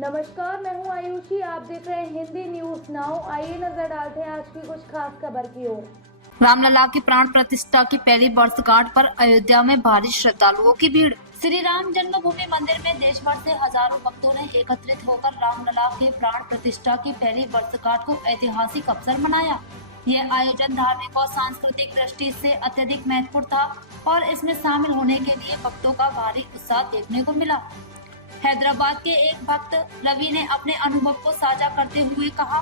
नमस्कार, मैं हूं आयुषी। आप देख रहे हैं हिंदी न्यूज नाउ। आइए नजर डालते हैं आज की कुछ खास खबर की ओर। रामलला की प्राण प्रतिष्ठा की पहली वर्षगांठ पर अयोध्या में भारी श्रद्धालुओं की भीड़। श्री राम जन्मभूमि मंदिर में देश भर से हजारों भक्तों ने एकत्रित होकर रामलला के प्राण प्रतिष्ठा की पहली वर्षगांठ को ऐतिहासिक अवसर मनाया। यह आयोजन धार्मिक और सांस्कृतिक दृष्टि से अत्यधिक महत्वपूर्ण था और इसमें शामिल होने के लिए भक्तों का भारी उत्साह देखने को मिला। हैदराबाद के एक भक्त रवि ने अपने अनुभव को साझा करते हुए कहा,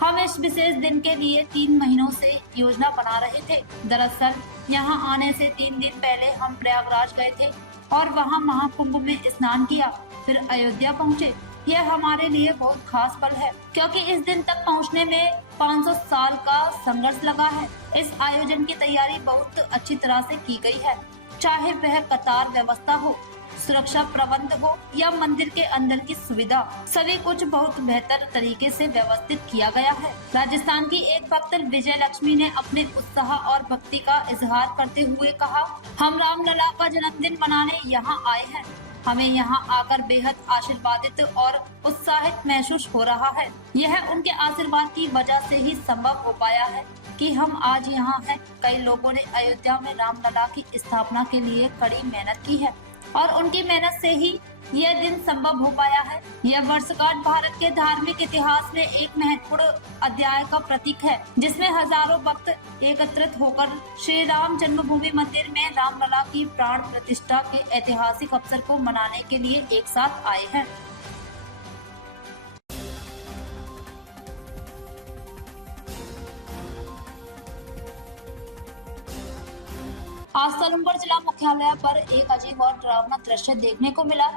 हम इस विशेष दिन के लिए 3 महीनों से योजना बना रहे थे। दरअसल यहाँ आने से 3 दिन पहले हम प्रयागराज गए थे और वहाँ महाकुंभ में स्नान किया, फिर अयोध्या पहुँचे। यह हमारे लिए बहुत खास पल है क्योंकि इस दिन तक पहुँचने में 500 साल का संघर्ष लगा है। इस आयोजन की तैयारी बहुत अच्छी तरह से की गई है, चाहे वह कतार व्यवस्था हो, सुरक्षा प्रबंध हो या मंदिर के अंदर की सुविधा, सभी कुछ बहुत बेहतर तरीके से व्यवस्थित किया गया है। राजस्थान की एक भक्त विजय लक्ष्मी ने अपने उत्साह और भक्ति का इजहार करते हुए कहा, हम रामलला का जन्मदिन मनाने यहाँ आए हैं। हमें यहाँ आकर बेहद आशीर्वादित और उत्साहित महसूस हो रहा है। यह उनके आशीर्वाद की वजह से ही संभव हो पाया है कि हम आज यहाँ हैं। कई लोगों ने अयोध्या में रामलला की स्थापना के लिए कड़ी मेहनत की है और उनकी मेहनत से ही यह दिन संभव हो पाया है। यह वर्षगांठ भारत के धार्मिक इतिहास में एक महत्वपूर्ण अध्याय का प्रतीक है, जिसमें हजारों भक्त एकत्रित होकर श्री राम जन्मभूमि मंदिर में रामलला की प्राण प्रतिष्ठा के ऐतिहासिक अवसर को मनाने के लिए एक साथ आए हैं। आज सलूमगढ़ जिला मुख्यालय पर एक अजीब और डरावना दृश्य देखने को मिला,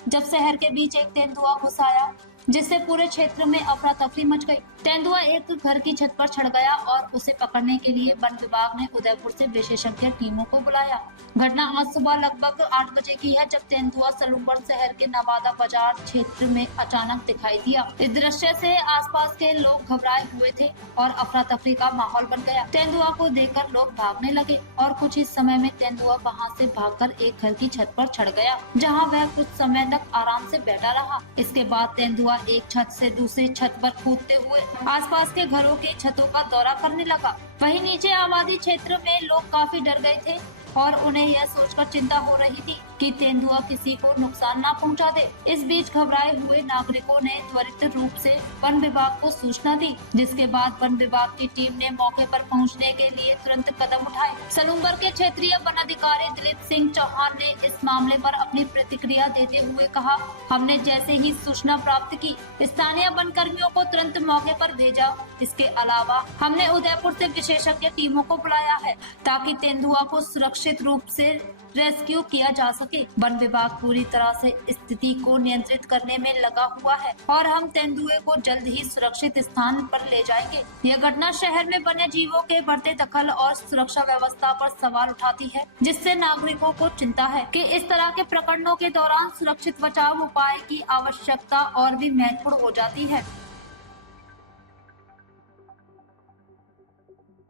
जब शहर के बीच एक तेंदुआ घुस आया, जिससे पूरे क्षेत्र में अफरा तफरी मच गई। तेंदुआ एक घर की छत पर चढ़ गया और उसे पकड़ने के लिए वन विभाग ने उदयपुर से विशेषज्ञ टीमों को बुलाया। घटना आज सुबह लगभग 8 बजे की है, जब तेंदुआ सलूमगढ़ शहर के नवादा बाजार क्षेत्र में अचानक दिखाई दिया। इस दृश्य से आसपास के लोग घबराए हुए थे और अफरा तफरी का माहौल बन गया। तेंदुआ को देखकर लोग भागने लगे और कुछ ही समय में तेंदुआ वहां से भागकर एक घर की छत पर चढ़ गया, जहां वह कुछ समय तक आराम से बैठा रहा। इसके बाद तेंदुआ एक छत से दूसरी छत पर कूदते हुए आसपास के घरों के छतों का दौरा करने लगा। वहीं नीचे आबादी क्षेत्र में लोग काफी डर गए थे और उन्हें यह सोचकर चिंता हो रही थी कि तेंदुआ किसी को नुकसान न पहुंचा दे। इस बीच घबराए हुए नागरिकों ने त्वरित रूप से वन विभाग को सूचना दी, जिसके बाद वन विभाग की टीम ने मौके पर पहुंचने के लिए तुरंत कदम उठाए। सलूमगढ़ के क्षेत्रीय वन अधिकारी दिलीप सिंह चौहान ने इस मामले पर अपनी प्रतिक्रिया देते हुए कहा, हमने जैसे ही सूचना प्राप्त की, स्थानीय वन कर्मियों को तुरंत मौके पर भेजा। इसके अलावा हमने उदयपुर से विशेषज्ञ टीमों को बुलाया है ताकि तेंदुआ को सुरक्षित रूप से रेस्क्यू किया जा सके। वन विभाग पूरी तरह से स्थिति को नियंत्रित करने में लगा हुआ है और हम तेंदुए को जल्द ही सुरक्षित स्थान पर ले जाएंगे। यह घटना शहर में वन्य जीवों के बढ़ते दखल और सुरक्षा व्यवस्था पर सवाल उठाती है, जिससे नागरिकों को चिंता है कि इस तरह के प्रकरणों के दौरान सुरक्षित बचाव उपाय की आवश्यकता और भी महत्वपूर्ण हो जाती है।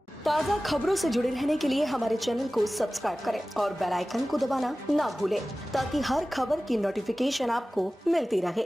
ताज़ा खबरों से जुड़े रहने के लिए हमारे चैनल को सब्सक्राइब करें और बेल आइकन को दबाना ना भूलें, ताकि हर खबर की नोटिफिकेशन आपको मिलती रहे।